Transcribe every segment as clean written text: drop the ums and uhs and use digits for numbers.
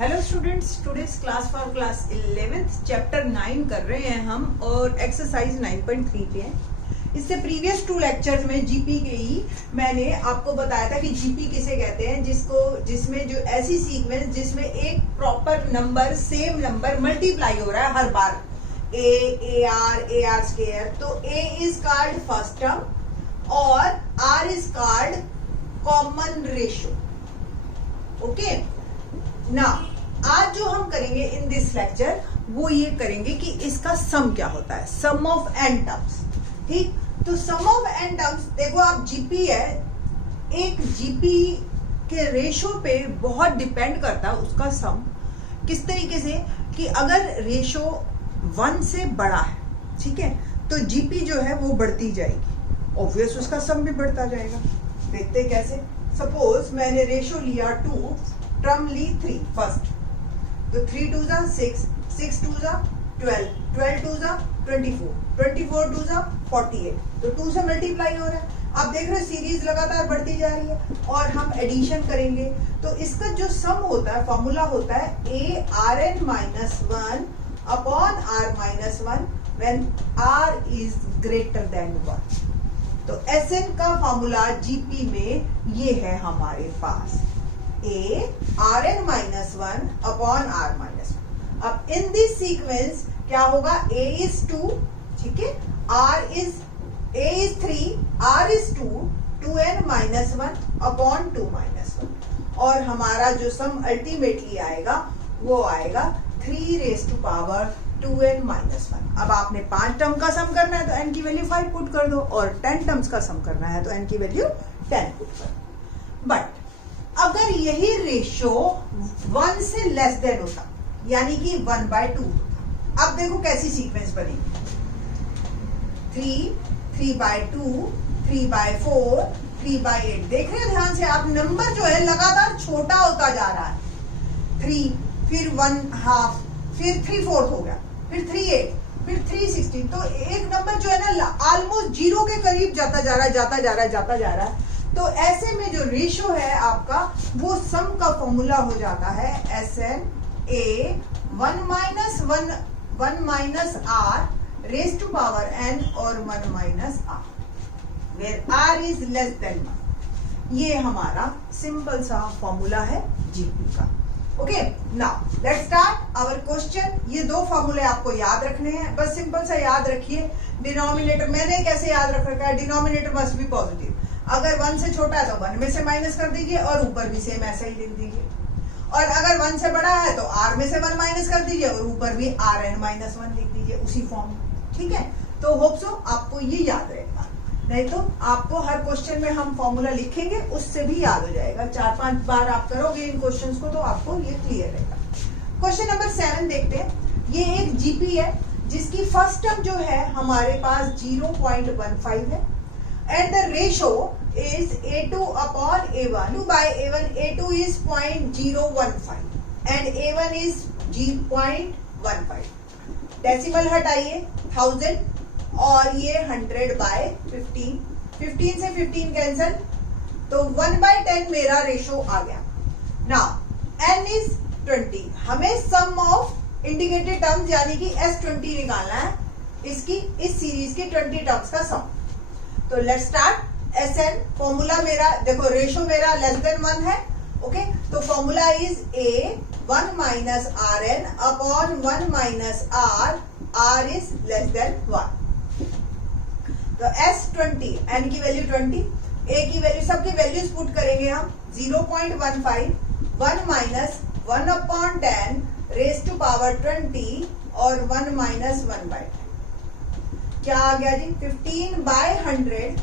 Hello students, today's class for class 11th chapter 9 कर रहे हैं हम और एक्सरसाइज 9.3 पे हैं। इससे प्रीवियस 2 लेक्चर्स में जीपी के ही मैंने आपको बताया था कि जीपी किसे कहते हैं, जिसमें जो ऐसी सीक्वेंस जिसमें एक proper number same number multiply हो रहा है हर बार, ए आर स्क्वायर। तो A is called first term और are is called common ratio. Okay, ना आज जो हम करेंगे इन दिस लेक्चर वो ये करेंगे कि इसका सम क्या होता है, सम ऑफ एन टर्म्स। ठीक, तो सम ऑफ एन टर्म्स देखो, आप जीपी है, एक जीपी के रेशो पे बहुत डिपेंड करता है उसका सम। किस तरीके से कि अगर रेशो 1 से बड़ा है, ठीक है, तो जीपी जो है वो बढ़ती जाएगी, ऑब्वियस उसका सम भी बढ़ता जाएगा। देखते कैसे। सपोज मैंने रेशो लिया 2, टर्म ली 3 फर्स्ट, तो 3 2 जा 6, 6 2 जा 12, 12 2 जा 24, 24 2 जा 48, तो 2 से मल्टीप्लाई हो रहा है। आप देख रहे हो सीरीज लगातार बढ़ती जा रही है और हम एडिशन करेंगे तो इसका जो सम होता है, फॉर्मूला होता है a r n minus 1 upon r minus 1 when are is greater than 1। तो एस एन का फॉर्मूला जीपी में ये है हमारे पास, a r n minus 1 upon r minus 1। अब इन दिस सीक्वेंस क्या होगा, ए इज 2, ठीक है, a is 3, r is 2, 2n minus 1 upon 2 minus 1, और हमारा जो सम अल्टीमेटली आएगा वो आएगा 3 raise to power 2n minus 1। अब आपने 5 टर्म का सम करना है तो n की वैल्यू 5 पुट कर दो, और 10 टर्म्स का सम करना है तो n की वैल्यू 10 पुट कर दो। बट अगर यही रेशो 1 से लेस देन होता, यानी कि 1/2 होता, अब देखो कैसी सीक्वेंस बनेगी, 3, 3/2, 3/4, 3/8। देख रहे हो ध्यान से आप, नंबर जो है लगातार छोटा होता जा रहा है। 3, फिर 1/2, फिर 3/4 हो गया, फिर 3/8, फिर 3/16। तो एक नंबर जो है ना ऑलमोस्ट 0 के करीब जाता जा रहा है। तो ऐसे में जो रेशो है आपका, वो सम का फॉर्मूला हो जाता है S N A 1 minus R raise to power N और 1 minus R where R is less than 1। ये हमारा सिंपल सा फॉर्मूला है जीपी का। Okay, now let's start our question. ये 2 फॉर्मूले आपको याद रखने हैं, बस सिंपल सा याद रखिए। डिनोमिनेटर मैंने कैसे याद रख रखा है, डिनोमिनेटर मस्ट बी पॉजिटिव। अगर 1 से छोटा है तो 1 में से माइनस कर दीजिए और ऊपर भी सेम ऐसा ही लिख दीजिए, और अगर 1 से बड़ा है तो r में से 1 माइनस कर दीजिए और ऊपर भी rn माइनस 1 लिख दीजिए उसी फॉर्म में। ठीक है, तो होप सो आपको ये याद रहेगा, नहीं तो आपको हर क्वेश्चन में हम फॉर्मूला लिखेंगे उससे भी याद हो जाएगा। 4-5 बार आप करोगे इन क्वेश्चंस को तो आपको ये क्लियर रहेगा। क्वेश्चन नंबर 7 देखते हैं। ये एक जीपी है जिसकी फर्स्ट टर्म जो है हमारे पास 0.15 है and the ratio is A2 upon A1, 2 by A1, A2 is 0.015 and A1 is 0.15। Decimal हटाइए 1000 और ये 100 by 15, 15 से 15 कैंसल, तो 1/10 मेरा रेशो आ गया। नाउ n is 20, हमें सम ऑफ इंडिकेटेड टर्म्स यानी कि S20 निकालना है, इसकी इस सीरीज के 20 टर्म्स का सम। तो let's start. S N formula मेरा देखो, रेशो मेरा लेस देन 1 है। ओके, तो formula is A 1 minus R N upon 1 minus R is less than 1। तो S20, एन की वैल्यू 20, ए की वैल्यू, सबकी वैल्यूज पुट करेंगे हम। 0.15, 1 minus 1 upon 10 raise to power 20 और 1 माइनस 1/10 क्या आ गया जी, 15/100,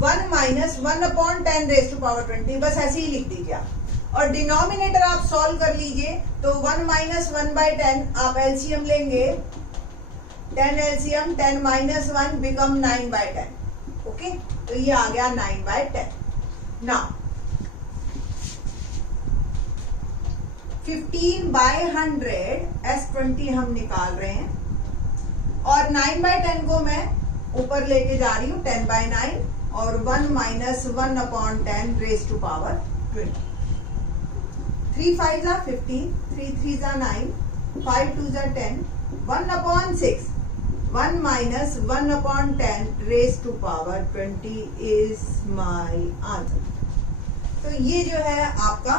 1 minus 1 upon 10 raise to power 20, बस ऐसे ही लिख दीजिए आप। और डिनोमिनेटर आप सॉल्व कर लीजिए, तो 1 माइनस 1/10 आप एलसीएम लेंगे, 10 एलसीएम, 10 माइनस 1 बिकम 9/10। ओके, तो ये आ गया 9/10। नाउ 15/100 S20 हम निकाल रहे हैं, और 9/10 को मैं ऊपर लेके जा रही हूँ 10/9 और 1 minus 1 upon 10 raise to power 20। 3 5 जा 15, 3 3 जा 9, 5 2 जा 10, 1/6, 1 minus 1/10 raised to power 20 is my answer. तो ये जो है आपका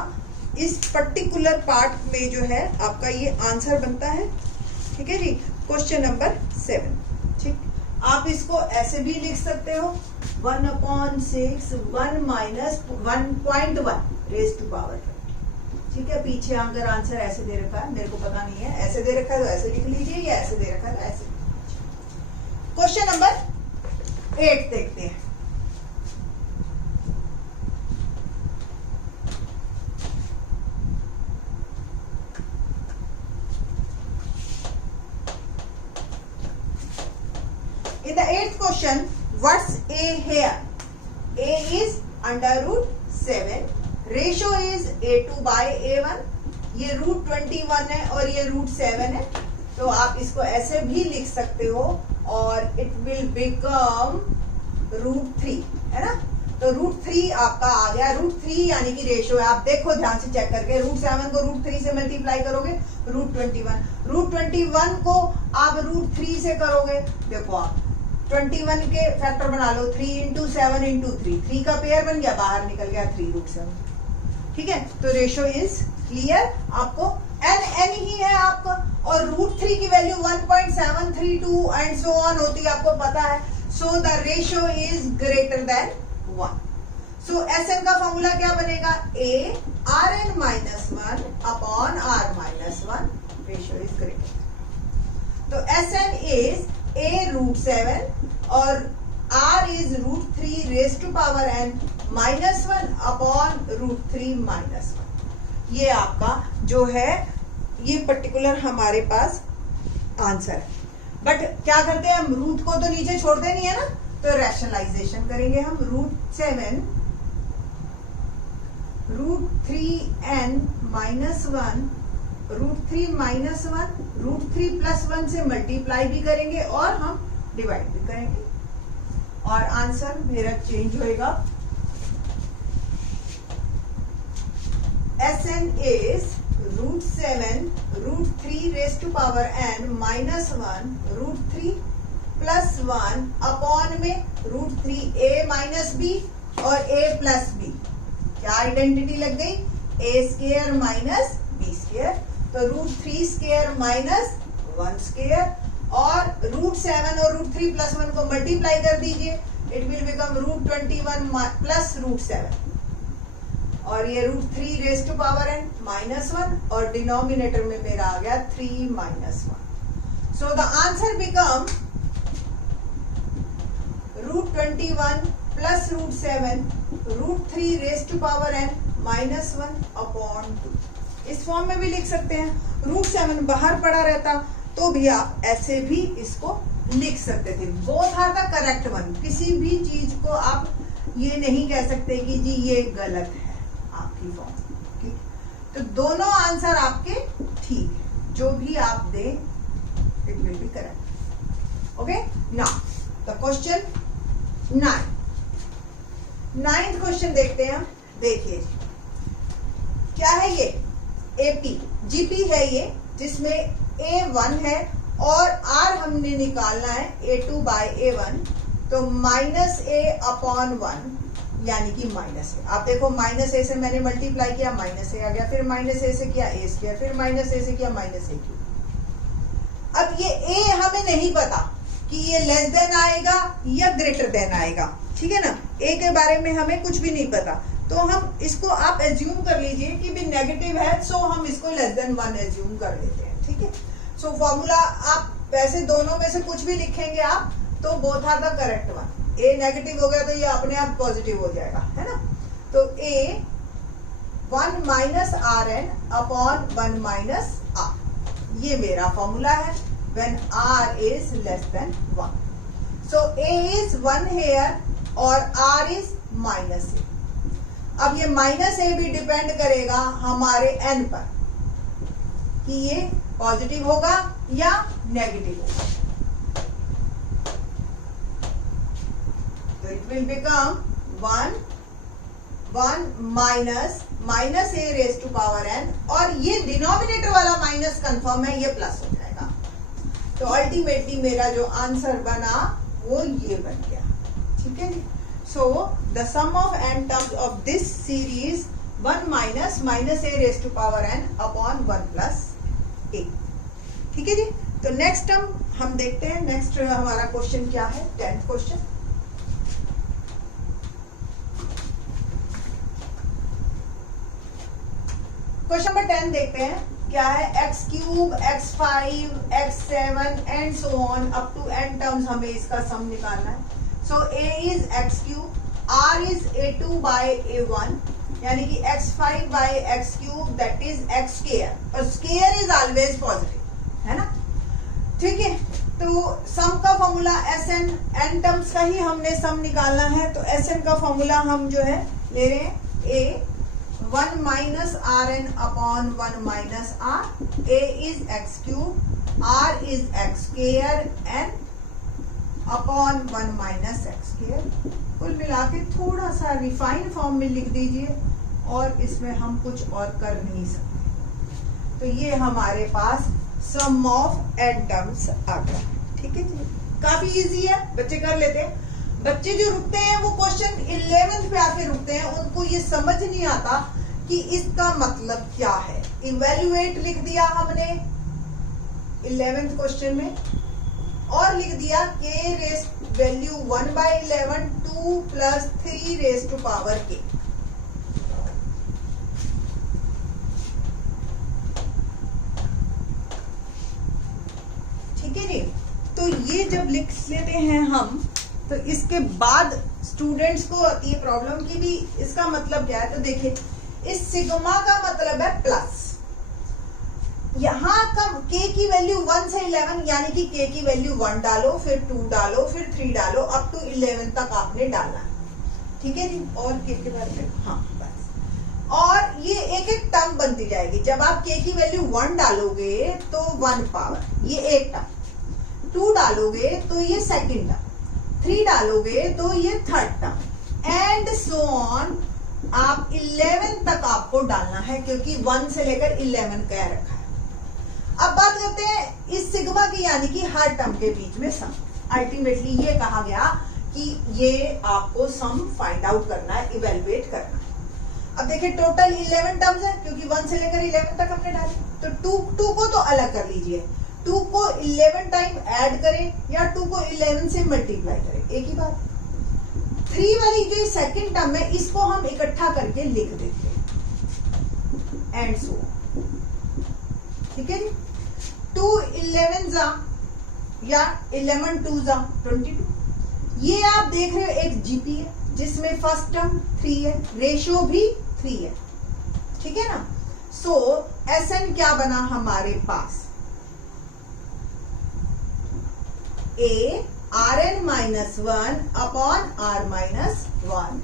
इस पर्टिकुलर पार्ट में जो है आपका ये आंसर बनता है। ठीक है जी, क्वेश्चन नंबर 7। ठीक, आप इसको ऐसे भी लिख सकते हो 1/6 1 minus 1.1 raised to power 20। ठीक है, पीछे अगर आंसर ऐसे दे रखा है, मेरे को पता नहीं है, ऐसे दे रखा है तो ऐसे लिख लीजिए, या ऐसे दे रखा है तो ऐसे। क्वेश्चन नंबर 8 देखते हैं। In the 8th question, what's A here? A is under root 7. Ratio is A2 by A1. ये रूट 21 है और ये रूट 7 है, तो आप इसको ऐसे भी लिख सकते हो और इट विल बिकम रूट 3, है ना। तो रूट 3 आपका आ गया। रूट 3 यानी कि रेशियो है, आप देखो ध्यान से चेक करके, रूट 7 को रूट 3 से मल्टीप्लाई करोगे रूट 21, रूट 21 को आप रूट 3 से करोगे, देखो आप 21 के फैक्टर बना लो, 3 इंटू 7 इंटू 3 का पेयर बन गया, बाहर निकल गया 3 रूट 7। ठीक है, तो रेशियो इज क्लियर। आपको एन ही है आपका, और रूट 3 की वैल्यू 1.732 एंड सो ऑन होती है, आपको पता है। So the ratio is greater than 1। So s n का फॉर्मूला क्या बनेगा? A r n minus 1 upon r minus 1, ratio is greater. तो s N is a root 7 और are is root 3 raise to power N minus 1 upon root 3 minus 1। ये आपका जो है ये पर्टिकुलर हमारे पास आंसर है। बट क्या करते हैं हम, रूट को तो नीचे छोड़ते नहीं है ना, तो रैशनलाइजेशन करेंगे हम। Root 7 root 3n minus 1 root 3 minus 1 root 3 plus 1 से मल्टीप्लाई भी करेंगे और हम डिवाइड भी करेंगे, और आंसर मेरा चेंज होएगा। S N is root 7 root 3 raise to power n minus 1 root 3 plus 1 upon में रूट 3 a माइनस बी और a प्लस बी। क्या आइडेंटिटी लग गई? a square minus b square, तो रूट 3 स्क्वायर माइनस 1 स्क्वायर, और root 7 और root 3 plus 1 को multiply कर दीजिए, it will become root 21 plus root 7, और ये root 3 raise to power N minus 1, और डिनोमिनेटर में मेरा आ गया 3 minus 1। So the answer become root 21 plus root 7 root 3 raise to power N minus 1 upon 2। इस फॉर्म में भी लिख सकते हैं। रूट 7 बाहर पड़ा रहता तो भी आप ऐसे भी इसको लिख सकते थे। Both are the correct one. किसी भी चीज को आप ये नहीं कह सकते कि जी ये गलत है आपकी फॉर्म। ठीक, तो दोनों आंसर आपके ठीक है, जो भी आप दें it will be correct. Okay, now the question 9th question देखते हैं हम। देखिए क्या है ये, एपी जीपी है ये, जिसमें A1 है और R हमने निकालना है A2 बाई A1, तो माइनस A अपॉन 1 यानी कि माइनस ए। आप देखो माइनस ए से मैंने मल्टीप्लाई किया, माइनस ए आ गया, फिर माइनस ए से किया ए स्क्वायर, फिर माइनस ए से किया माइनस ए क्यूब। अब ये ए हमें नहीं पता कि ये लेस देन आएगा या ग्रेटर देन आएगा, ठीक है ना। ए के बारे में हमें कुछ भी नहीं पता, तो हम इसको आप एज्यूम कर लीजिए कि भी नेगेटिव है, सो हम इसको लेस देन 1 एज्यूम कर लेते हैं। ठीक है, सो फॉर्मूला आप वैसे दोनों में से कुछ भी लिखेंगे आप तो both are the correct one. A negative हो गया तो ये अपने आप पॉजिटिव हो जाएगा, है ना। तो A 1 minus R N upon 1 minus R, ये मेरा फॉर्मूला है when are is less than 1। So A is 1 here और आर इज माइनस ए। अब ये माइनस ए भी डिपेंड करेगा हमारे एन पर कि ये पॉजिटिव होगा या नेगेटिव होगा। तो it will become 1 1 minus A raise to power n, और ये डिनोमिनेटर वाला माइनस कंफर्म है, ये प्लस हो जाएगा। तो अल्टीमेटली मेरा जो आंसर बना वो ये बन गया। ठीक है जी। So the sum of n terms of this series 1 minus A raise to power n upon 1 plus a. ठीक है जी। तो नेक्स्ट टर्म हम देखते हैं। नेक्स्ट हमारा क्वेश्चन क्या है, 10th क्वेश्चन। क्वेश्चन नंबर 10 देखते हैं क्या है। x³ x5 x7 and so on up to n terms हमें इसका सम निकालना है। So a is x³ r is a2 by a1, यानी कि x5 by x³ that is x square, और स्क्वायर इज ऑलवेज पॉजिटिव, है ना। ठीक है। तो सम का फॉर्मूला Sn, n टर्म्स का ही हमने सम निकालना है। तो Sn का फॉर्मूला हम जो है ले रहे हैं a 1 minus R N upon 1 minus R, a is x³ r is x square n upon 1 minus x square. कुल मिला के थोड़ा सा रिफाइन फॉर्म में लिख दीजिए, और इसमें हम कुछ और कर नहीं सकते। तो ये हमारे पास सम ऑफ n टर्म्स आ गया। ठीक है जी। काफी इजी है, बच्चे कर लेते हैं। बच्चे जो रुकते हैं वो क्वेश्चन 11th पे आके रुकते हैं, उनको ये समझ नहीं आता कि इसका मतलब क्या है। इवेल्युएट लिख दिया हमने 11th क्वेश्चन में, और लिख दिया k रेस value 1/11 2 plus 3 raise to power k। ठीक है जी। तो ये जब लिख लेते हैं हम, तो इसके बाद स्टूडेंट्स को आती है प्रॉब्लम की भी इसका मतलब क्या है। तो देखिए, इस सिग्मा का मतलब है प्लस, यहाँ का k की वैल्यू 1 से 11, यानी कि k की वैल्यू 1 डालो, फिर 2 डालो, फिर 3 डालो, अप टू 11 तक आपने डालना है। ठीक है जी। और k के बारे में, हाँ बस। और ये एक एक टर्म बनती जाएगी। जब आप k की वैल्यू 1 डालोगे तो 1 पावर, ये एक टर्म, 2 डालोगे तो ये सेकंड टर्म, 3 डालोगे तो ये third term, and so on. आप 11 तक आपको डालना है, क्योंकि 1 से लेकर 11 कह रखा है। अब बात करते हैं इस सिग्मा की, यानी कि हर टर्म के बीच में सम। अल्टीमेटली ये कहा गया कि ये आपको सम फाइंड आउट करना है, इवेल्युएट करना है। अब देखिए, टोटल 11 टर्म्स है, क्योंकि 1 से लेकर 11 तक हमने डाली। तो 2 को तो अलग कर लीजिए, 2 को 11 टाइम ऐड करें, या 2 को 11 से मल्टीप्लाई करें, एक ही बात। 3 वाली जो सेकंड टर्म है, इसको हम इकट्ठा करके लिख देते हैं, एंड सो। ठीक है जी। 2 11 जा, या 11 2 जा 22। ये आप देख रहे हो एक जीपी है, जिसमें फर्स्ट टर्म 3 है, रेशियो भी 3 है। ठीक है ना। सो Sn क्या बना हमारे पास, a Rn minus 1 upon r minus 1.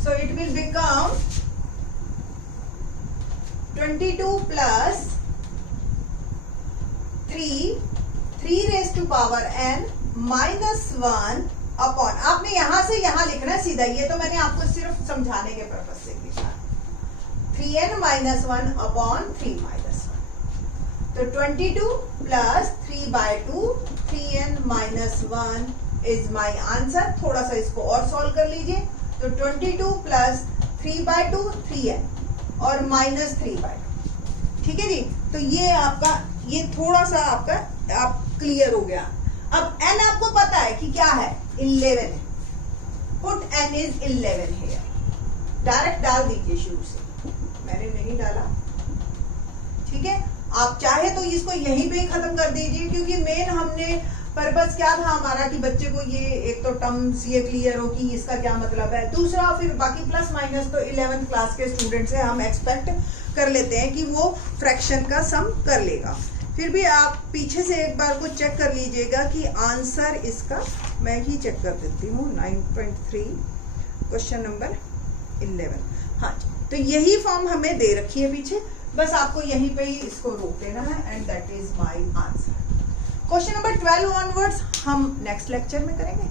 So it will become 22 plus 3 raised to power n minus 1 upon, आपने यहां से यहां लिखना है सीधा, ये तो मैंने आपको सिर्फ समझाने के पर्पज से लिखा है। 3n minus 1 upon 3 minus 1। तो 22 plus 3/2 3n minus 1 is my answer. थोड़ा सा इसको और सॉल्व कर लीजिए। तो 22 प्लस 3/2 3n और माइनस 3/2। ठीक है जी। तो ये आपका, ये थोड़ा सा आपका आप क्लियर हो गया। अब n आपको पता है कि क्या है, 11 है। पुट n इज 11 है, डायरेक्ट डाल दीजिए शुरू से, मैंने नहीं डाला। ठीक है। आप चाहे तो इसको यहीं पे खत्म कर दीजिए, क्योंकि मेन हमने पर्पस क्या था हमारा कि बच्चे को ये एक तो टर्म्स ये क्लियर हो कि इसका क्या मतलब है, दूसरा फिर बाकी प्लस माइनस तो 11th क्लास के स्टूडेंट से हम एक्सपेक्ट कर लेते हैं कि वो फ्रैक्शन का सम कर लेगा। फिर भी आप पीछे से एक बार को चेक कर लीजिएगा कि आंसर इसका, मैं ही चेक कर देती हूँ, 9.3 क्वेश्चन नंबर 11। हाँ जी, तो यही फॉर्म हमें दे रखी है पीछे, बस आपको यहीं पे ही इसको रोक देना है, and that is my answer. Question number 12 onwards हम नेक्स्ट लेक्चर में करेंगे।